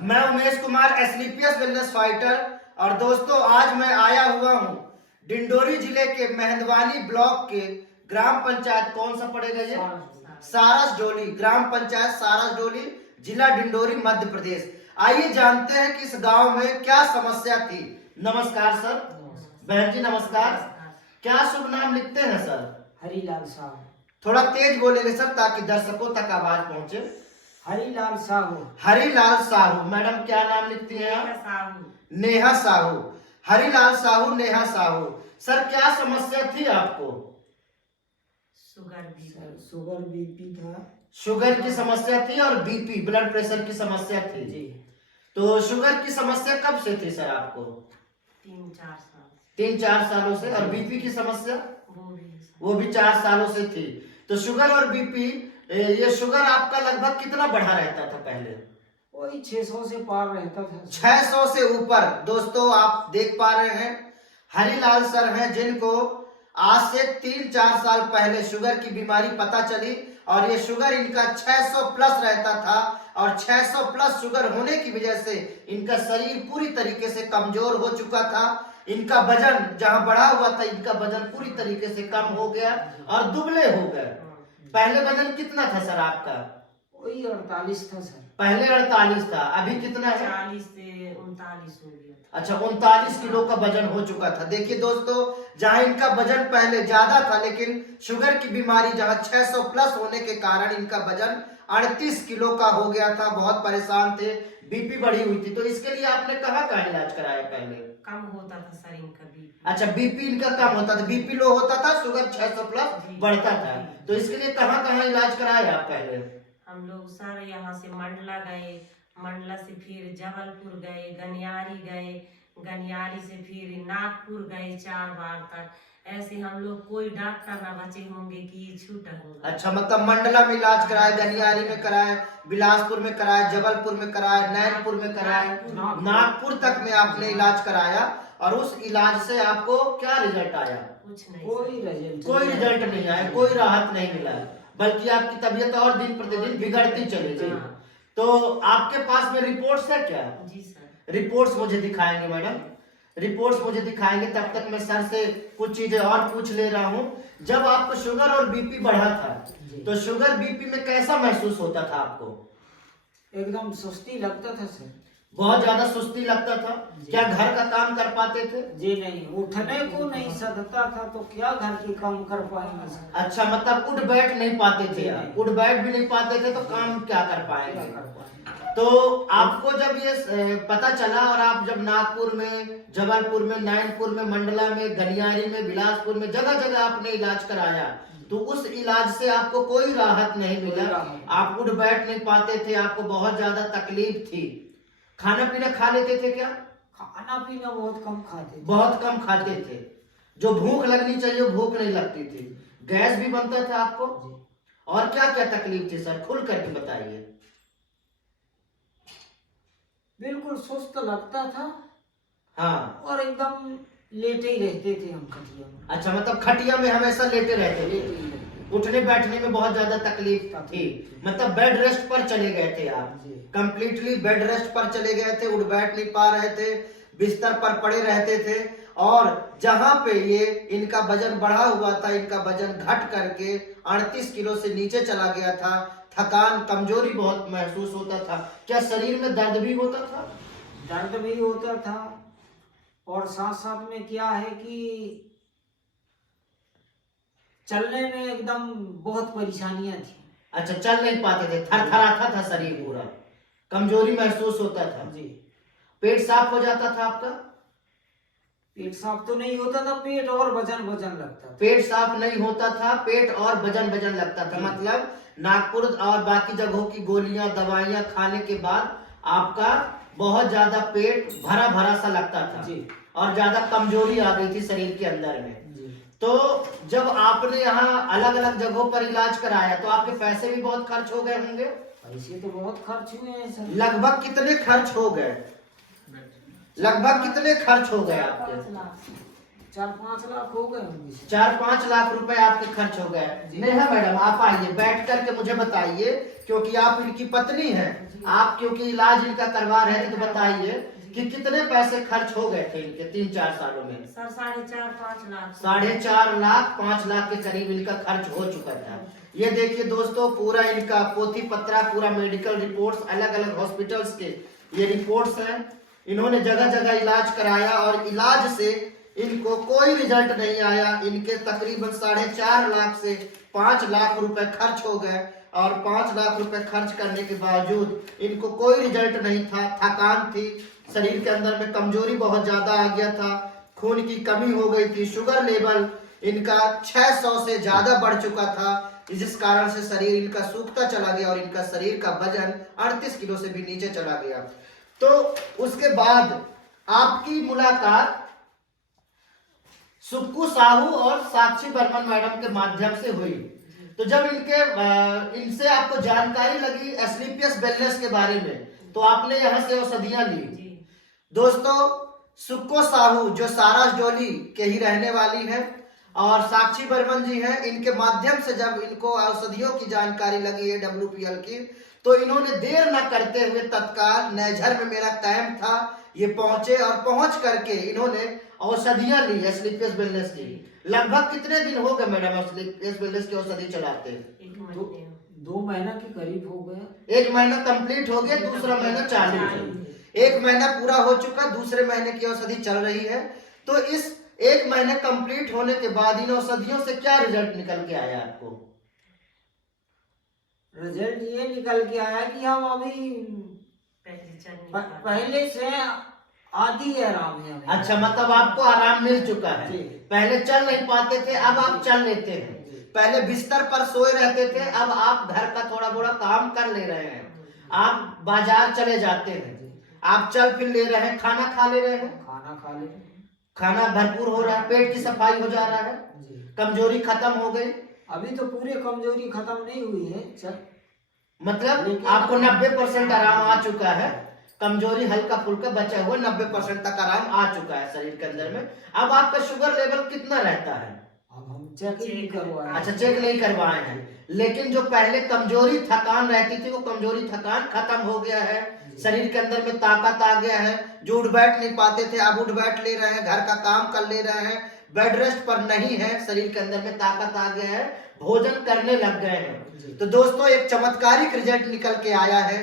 मैं Umesh Kumar एसलीपीएस wellness fighter. और दोस्तों, आज मैं आया हुआ हूँ डिंडोरी जिले के मेहंदवानी ब्लॉक के ग्राम पंचायत, कौन सा पड़ेगा ये, सारस डोली, ग्राम पंचायत सारस डोली, जिला डिंडोरी, मध्य प्रदेश। आइए जानते हैं कि इस गांव में क्या समस्या थी। नमस्कार सर। बहन जी नमस्कार। क्या शुभ नाम लिखते हैं सर? हरिलाल साहू। थोड़ा तेज बोलेंगे सर ताकि दर्शकों तक आवाज पहुंचे। हरिलाल साहू। हरिलाल साहू। मैडम क्या नाम लिखती हैं आप? साहू। नेहा साहू। हरिलाल साहू, नेहा साहू। सर क्या समस्या थी आपको? शुगर बीपी था। शुगर की समस्या थी और बीपी ब्लड प्रेशर की समस्या थी जी। तो शुगर की समस्या कब से थी सर आपको? 3-4 साल। 3-4 सालों से। और बीपी की समस्या? वो भी 4 सालों से थी। तो शुगर और बीपी, ये शुगर आपका लगभग कितना बढ़ा रहता था पहले? वही 600 से पार रहता था। 600 से ऊपर। दोस्तों आप देख पा रहे हैं, हरिलाल सर हैं जिनको आज से 3-4 साल पहले शुगर की बीमारी पता चली और ये शुगर इनका 600 प्लस रहता था। और 600 प्लस शुगर होने की वजह से इनका शरीर पूरी तरीके से कमजोर हो चुका था। इनका वजन जहां बढ़ा हुआ था, इनका वजन पूरी तरीके से कम हो गया और दुबले हो गए। पहले वजन कितना था सर आपका? वही 48 था सर। पहले 48 था, अभी कितना है? 40 से 39 हो गया था। अच्छा, 39 किलो का वजन हो चुका था। देखिए दोस्तों, जहां इनका वजन पहले ज्यादा था, लेकिन शुगर की बीमारी जहां 600 प्लस होने के कारण इनका वजन 38 किलो का हो गया था। बहुत परेशान थे, बीपी बढ़ी हुई थी। तो इसके लिए आपने कहाँ का इलाज कराया पहले? कम होता था सर इनका बीपी। अच्छा, बीपी इनका कम होता था, बीपी लो होता था, शुगर 600 प्लस बढ़ता था। तो इसके लिए कहाँ कहाँ इलाज कराया आप पहले? हम लोग सर यहाँ से मंडला गए, मंडला से फिर जबलपुर गए, गनियारी गए, गनियारी से फिर नागपुर गए 4 बार तक। ऐसे हम लोग कोई डॉक्टर ना बचे होंगे कि छूटा होगा। अच्छा, मतलब मंडला में इलाज कराया, गनियारी में कराया, बिलासपुर में कराया, जबलपुर में कराया, नैनपुर में कराया, नागपुर तक में आपने इलाज कराया। और उस इलाज से आपको क्या रिजल्ट आया? कुछ नहीं, कोई रिजल्ट नहीं आया, कोई राहत नहीं मिला, बल्कि आपकी तबीयत और दिन प्रतिदिन बिगड़ती चली गई। तो आपके पास में रिपोर्ट्स है क्या? जी सर। रिपोर्ट्स मुझे दिखाएंगे मैडम, रिपोर्ट्स मुझे दिखाएंगे। तब तक मैं सर से कुछ चीजें और पूछ ले रहा हूँ। जब आपको शुगर और बीपी बढ़ा था, तो शुगर बीपी में कैसा महसूस होता था आपको? एकदम सुस्ती लगता था सर। बहुत ज्यादा सुस्ती लगता था। क्या घर का काम कर पाते थे? जी नहीं, उठने को नहीं सकता था, तो क्या घर के काम कर पाएंगे सर। अच्छा, मतलब उठ बैठ नहीं पाते थे आप? उठ बैठ भी नहीं पाते थे तो काम क्या कर पाएंगे? तो आपको जब ये पता चला और आप जब नागपुर में, जबलपुर में, नैनपुर में, मंडला में, गनियारी में, बिलासपुर में जगह जगह आपने इलाज कराया, तो उस इलाज से आपको कोई राहत नहीं मिला। आप उठ बैठ नहीं पाते थे, आपको बहुत ज्यादा तकलीफ थी। खाना पीना खा लेते थे क्या? खाना पीना बहुत कम खाते थे। बहुत कम खाते थे। जो भूख लगनी चाहिए भूख नहीं लगती थी। गैस भी बनता था आपको? और क्या क्या तकलीफ थी सर, खुल करके बताइए। बिल्कुल सुस्त लगता था। हाँ। और एकदम लेटे ही रहते थे हम खटिया में। अच्छा, मतलब खटिया में हमेशा लेटे रहते थे, उठने बैठने में बहुत ज्यादा तकलीफ थी। मतलब बेड रेस्ट पर चले गए थे आप? कंप्लीटली बेड रेस्ट पर चले गए थे, उठ बैठ नहीं पा रहे थे, बिस्तर पर पड़े रहते थे। और जहां पे ये इनका वजन बढ़ा हुआ था, इनका वजन घट करके 38 किलो से नीचे चला गया था। थकान, कमजोरी बहुत महसूस होता था। क्या शरीर में दर्द भी होता था? दर्द भी होता था। और साथ साथ में क्या है कि चलने में एकदम बहुत परेशानियां थी। अच्छा, चल नहीं पाते थे, थरथराता था शरीर पूरा, कमजोरी महसूस होता था जी। पेट साफ हो जाता था आपका? पेट साफ तो नहीं होता था, पेट और वजन वजन लगता था। पेट साफ नहीं होता था, पेट और वजन वजन लगता था। मतलब नागपुर और बाकी जगहों की गोलियां, दवाइयां खाने के बाद आपका बहुत ज्यादा पेट भरा भरा सा लगता था जी। और ज्यादा कमजोरी आ गई थी शरीर के अंदर में जी। तो जब आपने यहाँ अलग अलग जगहों पर इलाज कराया तो आपके पैसे भी बहुत खर्च हो गए होंगे? पैसे तो बहुत खर्च हुए हैं सर। लगभग कितने खर्च हो गए? लगभग कितने खर्च हो गए आपके? 4-5 लाख हो गए होंगे सर। 4-5 लाख रुपए आपके खर्च हो गए। नेहा मैडम आप आइए, बैठ करके मुझे बताइए, क्योंकि आप इनकी पत्नी हैं, आप क्योंकि इलाज इनका करवा रहे थे, तो बताइए कि कितने पैसे खर्च हो गए थे इनके 3-4 सालों में। सर 4.5-5 लाख। 4.5 लाख 5 लाख के करीब इनका खर्च हो चुका था। ये देखिए दोस्तों, पूरा इनका पोथी पत्रा, पूरा मेडिकल रिपोर्ट्स, अलग अलग हॉस्पिटल्स के ये रिपोर्ट्स हैं। इन्होंने जगह जगह इलाज कराया और इलाज से इनको कोई रिजल्ट नहीं आया। इनके तकरीबन 4.5 लाख से 5 लाख रुपए खर्च हो गए और 5 लाख रुपए खर्च करने के बावजूद इनको कोई रिजल्ट नहीं था। थकान थी, शरीर के अंदर में कमजोरी बहुत ज्यादा आ गया था, खून की कमी हो गई थी, शुगर लेवल इनका 600 से ज्यादा बढ़ चुका था, जिस कारण से शरीर इनका सूखता चला गया और इनका शरीर का वजन 38 किलो से भी नीचे चला गया। तो उसके बाद आपकी मुलाकात सुक्कू साहू और साक्षी बर्मन मैडम के माध्यम से हुई। तो जब इनसे आपको जानकारी लगी एस्क्लेपियस वेलनेस के बारे में, तो आपने यहाँ से औषधियां ली। दोस्तों, सुक्को साहू जो सारा जोली के ही रहने वाली हैं और साक्षी बर्मन जी हैं, इनके माध्यम से जब इनको औषधियों की जानकारी लगी है WPL की, तो इन्होंने देर न करते हुए तत्काल नैझर में मेरा कैंप था, ये पहुंचे और पहुंच करके इन्होंने औषधियां ली एस्क्लेपियस वेलनेस की। लगभग कितने दिन हो गए मैडम एस्क्लेपियस वेलनेस की औषधि चलाते? 2 महीना के करीब हो गया। 1 महीना कंप्लीट हो गया, दूसरा महीना चालू है। 1 महीना पूरा हो चुका, दूसरे महीने की औषधि चल रही है। तो इस 1 महीने कंप्लीट होने के बाद इन औषधियों से क्या रिजल्ट निकल के आया आपको? रिजल्ट ये निकल के आया कि हम अभी पहले से आधी आराम है हमें। अच्छा, मतलब आपको आराम मिल चुका है। पहले चल नहीं पाते थे, अब आप चल लेते हैं। पहले बिस्तर पर सोए रहते थे, अब आप घर का थोड़ा थोड़ा काम कर ले रहे हैं। आप बाजार चले जाते हैं, आप चल फिर ले रहे हैं, खाना खा ले रहे हैं, खाना खा ले रहे हैं, खाना भरपूर हो रहा है, पेट की सफाई हो जा रहा है, कमजोरी खत्म हो गई। अभी तो पूरे कमजोरी खत्म नहीं हुई है सर, मतलब आपको 90% आराम आ चुका है, कमजोरी हल्का फुल्का बचा हुआ 90% तक आराम आ चुका है शरीर के अंदर में। अब आपका शुगर लेवल कितना रहता है? अब हम चेक नहीं करवाए। अच्छा, चेक नहीं करवाए हैं, लेकिन जो पहले कमजोरी थकान रहती थी वो कमजोरी थकान खत्म हो गया है, शरीर के अंदर में ताकत आ गया है। जो उठ बैठ नहीं पाते थे अब उठ बैठ ले रहे हैं, घर का काम कर ले रहे हैं, बेड रेस्ट पर नहीं है, शरीर के अंदर में ताकत आ गया है, भोजन करने लग गए हैं। तो दोस्तों, एक चमत्कारिक रिजल्ट निकल के आया है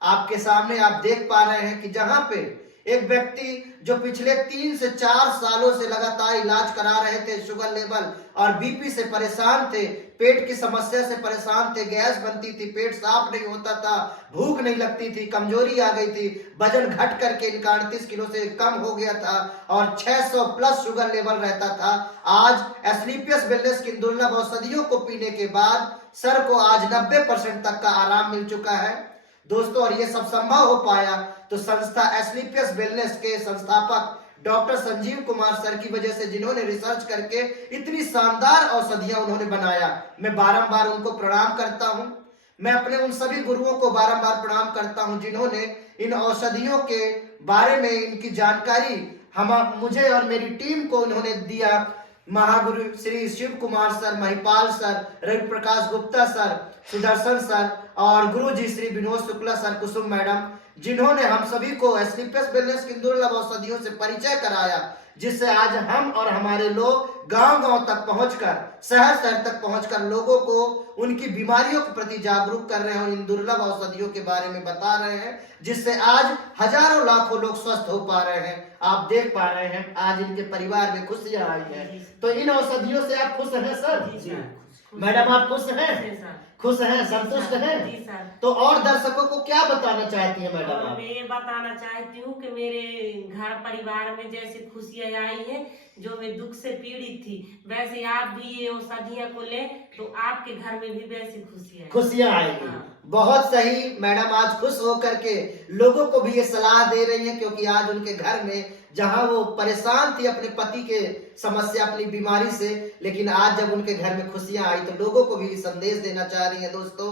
आपके सामने। आप देख पा रहे हैं कि जहां पे एक व्यक्ति जो पिछले 3 से 4 सालों से लगातार इलाज करा रहे थे, शुगर लेवल और बीपी से परेशान थे, पेट की समस्या से परेशान थे, गैस बनती थी, पेट साफ नहीं होता था, भूख नहीं लगती थी, कमजोरी आ गई थी, वजन घट करके इनका 38 किलो से कम हो गया था और 600 प्लस शुगर लेवल रहता था। आज एस्क्लेपियस वेलनेस की दुर्लभ औषधियों को पीने के बाद सर को आज 90% तक का आराम मिल चुका है दोस्तों। और ये सब संभव हो पाया तो संस्था एस्क्लेपियस वेलनेस के संस्थापक डॉक्टर संजीव कुमार सर की वजह से, जिन्होंने रिसर्च करके इतनी शानदार औषधियां उन्होंने बनाया। मैं बारंबार उनको प्रणाम करता हूं। मैं अपने उन सभी गुरुओं को बारंबार प्रणाम करता हूं जिन्होंने इन औषधियों के बारे में इनकी जानकारी मुझे और मेरी टीम को उन्होंने दिया। Mahaguru Shri Shiv Kumar sir, Mahipal sir, Ravi Prakash Gupta sir, Sudarshan sir और गुरु जी श्री विनोद शुक्ला सर, कुसुम मैडम, जिन्होंने हम सभी को एस्क्लेपियस वेलनेस की दुर्लभ औषधियों से परिचय कराया, जिससे आज हम और हमारे लोग गांव-गांव तक पहुंचकर, शहर-शहर तक पहुंचकर लोगों को उनकी बीमारियों के प्रति जागरूक कर रहे हैं और इन दुर्लभ औषधियों के बारे में बता रहे हैं, जिससे आज हजारों लाखों लोग स्वस्थ हो पा रहे हैं। आप देख पा रहे हैं आज इनके परिवार में खुशियां आई हैं। तो इन औषधियों से आप खुश हैं सर? मैडम आप खुश हैं? खुश हैं, संतुष्ट हैं? तो और दर्शकों को क्या बताना चाहती हैं मैडम? मैं ये बताना चाहती हूँ कि मेरे घर परिवार में जैसे खुशियाँ आई है, जो मैं दुख से पीड़ित थी, वैसे आप भी ये औषधियाँ को लें तो आपके घर में भी वैसी खुशियाँ आएगी। बहुत सही मैडम, आज खुश होकर के लोगों को भी ये सलाह दे रही है, क्योंकि आज उनके घर में जहां वो परेशान थी अपने पति के समस्या, अपनी बीमारी से, लेकिन आज जब उनके घर में खुशियां आई तो लोगों को भी संदेश देना चाह रही है। दोस्तों,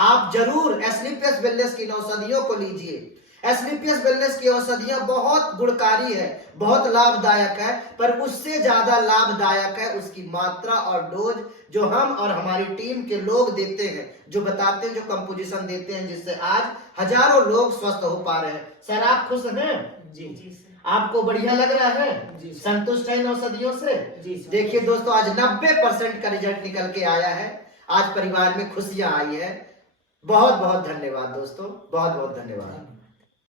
आप जरूर एस्क्लेपियस वेलनेस की औषधियों को लीजिए। एसबीपीएस वेलनेस की औषधियां बहुत गुणकारी है, बहुत लाभदायक है, पर उससे ज्यादा लाभदायक है उसकी मात्रा और डोज जो हम और हमारी टीम के लोग देते हैं, जो बताते हैं, जो कंपोजिशन देते हैं, जिससे आज हजारों लोग स्वस्थ हो पा रहे हैं। सर आप खुश हैं? जी जी सर। आपको बढ़िया लग रहा है? जी सर। संतुष्ट है इन औषधियों से? जी सर। देखिए दोस्तों, आज 90% का रिजल्ट निकल के आया है। आज परिवार में खुशियां आई है। बहुत बहुत धन्यवाद दोस्तों, बहुत बहुत धन्यवाद।